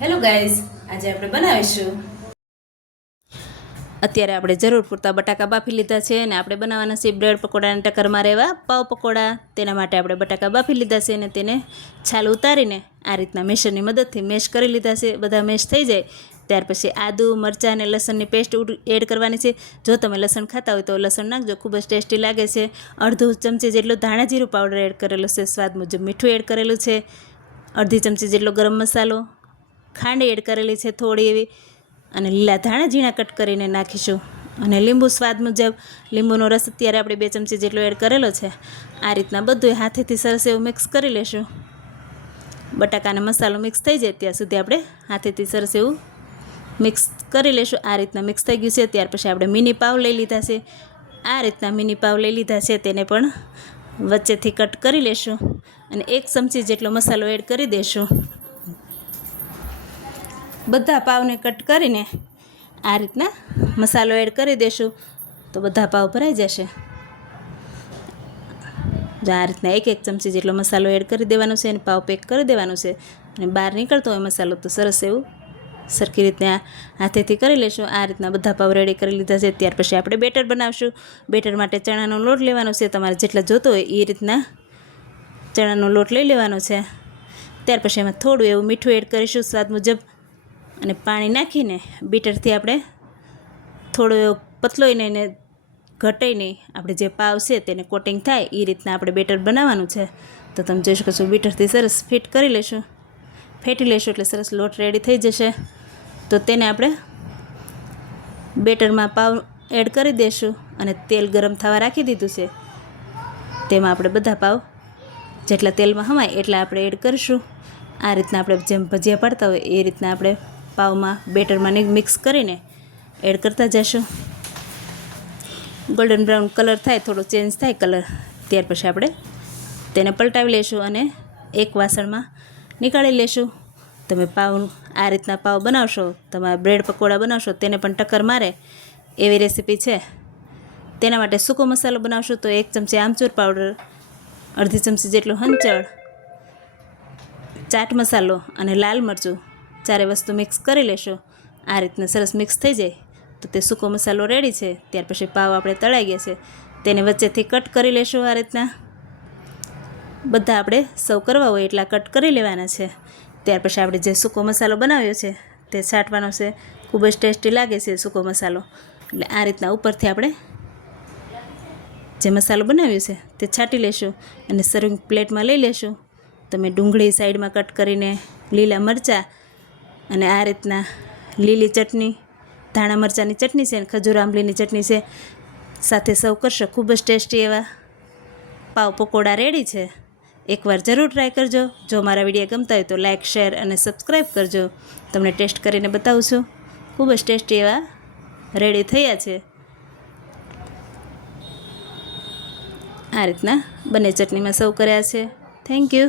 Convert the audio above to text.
Hello guys, આજે આપણે બનાવીશું. અત્યારે આપણે જરૂર પૂરતા બટાકા બાફી લીધા છે અને આપણે બનાવવાના છે બ્રેડ પકોડાના ટક્કરમાં રહેવા પાવ પકોડા. તેના માટે આપણે બટાકા બાફી લીધા છે અને તેને છાલ ઉતારીને આ રીતના મેશરની મદદથી મેશ કરી લીધા છે. બધા મેશ થઈ જાય ત્યાર પછી આદુ મરચાં અને લસણની પેસ્ટ એડ કરવાની છે. જો તમે લસણ ખાતા હોય તો લસણ નાખજો, ખૂબ જ ટેસ્ટી લાગે છે. અડધું ચમચી જેટલો ધાણા જીરું પાવડર એડ કરેલો છે, સ્વાદ મુજબ મીઠું એડ કરેલું છે, અડધી ચમચી જેટલો ગરમ મસાલો, ખાંડ એડ કરેલી છે થોડી એવી, અને લીલા ધાણા ઝીણા કટ કરીને નાખીશું. અને લીંબુ સ્વાદ મુજબ લીંબુનો રસ અત્યારે આપણે 2 ચમચી જેટલો એડ કરેલો છે. આ રીતના બધું હાથેથી સરસ એવું મિક્સ કરી લેશું. બટાકાનો મસાલો મિક્સ થઈ જાય ત્યાં સુધી આપણે હાથેથી સરસ એવું મિક્સ કરી લેશું. આ રીતના મિક્સ થઈ ગયું છે ત્યાર પછી આપણે મિની પાવ લઈ લીધા છે. આ રીતના મિની પાવ લઈ લીધા છે, તેને પણ વચ્ચેથી કટ કરી લેશું અને 1 ચમચી જેટલો મસાલો એડ કરી દઈશું. બધા પાવને કટ કરીને આ રીતના મસાલો એડ કરી દઈશું તો બધા પાવ ભરાઈ જશે. જો આ રીતના 1 ચમચી જેટલો મસાલો એડ કરી દેવાનો છે અને પાવ પેક કરી દેવાનું છે. અને બહાર નીકળતો હોય મસાલો તો સરસ એવું સરખી રીતના હાથેથી કરી લેશું. આ રીતના બધા પાવ રેડી કરી લીધા છે. ત્યાર પછી આપણે બેટર બનાવશું. બેટર માટે ચણાનો લોટ લેવાનો છે. તમારે જેટલા જોતો હોય એ રીતના ચણાનો લોટ લઈ લેવાનો છે. ત્યાર પછી એમાં થોડું એવું મીઠું એડ કરીશું સ્વાદ મુજબ, અને પાણી નાખીને બીટરથી આપણે થોડો એવો પતલોય નહીં ને ઘટાઈ નહીં, આપણે જે પાવ છે તેને કોટિંગ થાય એ રીતના આપણે બેટર બનાવવાનું છે. તો તમે જોઈ શકો છો બીટરથી સરસ ફિટ કરી લેશું, ફેટી લેશું એટલે સરસ લોટ રેડી થઈ જશે. તો તેને આપણે બેટરમાં પાવ એડ કરી દઈશું અને તેલ ગરમ થવા રાખી દીધું છે. તેમાં આપણે બધા પાવ જેટલા તેલમાં હમાય એટલા આપણે એડ કરીશું. આ રીતના આપણે જેમ ભજીયા પાડતા હોય એ રીતના આપણે પાવમાં બેટરમાં મિક્સ કરીને એડ કરતા જઈશું. ગોલ્ડન બ્રાઉન કલર થાય, થોડો ચેન્જ થાય કલર, ત્યાર પછી આપણે તેને પલટાવી લઈશું અને એક વાસણમાં નીકાળી લઈશું. તમે પાવ આ રીતના પાવ બનાવશો, તમારા બ્રેડ પકોડા બનાવશો તેને પણ ટક્કર મારે એવી રેસીપી છે. તેના માટે સૂકો મસાલો બનાવશો તો 1 ચમચી આમચૂર પાવડર, અડધી ચમચી જેટલો હંચળ, ચાટ મસાલો અને લાલ મરચું 4 વસ્તુ મિક્સ કરી લેશો. આ રીતના સરસ મિક્સ થઈ જાય તો તે સૂકો મસાલો રેડી છે. ત્યાર પછી પાવ આપણે તળાઈ ગયા છે તેને વચ્ચેથી કટ કરી લેશું. આ રીતના બધા આપણે સર્વ કરવા હોય એટલા કટ કરી લેવાના છે. ત્યાર પછી આપણે જે સૂકો મસાલો બનાવ્યો છે તે છાંટવાનો છે. ખૂબ જ ટેસ્ટી લાગે છે સૂકો મસાલો. એટલે આ રીતના ઉપરથી આપણે જે મસાલો બનાવ્યો છે તે છાંટી લેશું અને સર્વિંગ પ્લેટમાં લઈ લેશું. તમે ડુંગળી સાઈડમાં કટ કરીને, લીલા મરચાં અને આ રીતના લીલી ચટણી, ધાણા મરચાંની ચટણી છે અને ખજૂર આંબલીની ચટણી છે સાથે સર્વ કરશો. ખૂબ જ ટેસ્ટી એવા પાવ પકોડા રેડી છે. એકવાર જરૂર ટ્રાય કરજો. જો મારા વિડીયો ગમતા હોય તો લાઇક, શેર અને સબસ્ક્રાઈબ કરજો. તમને ટેસ્ટ કરીને બતાવું છું. ખૂબ જ ટેસ્ટી એવા રેડી થયા છે. આ રીતના બંને ચટણીમાં સર્વ કર્યા છે. Thank you.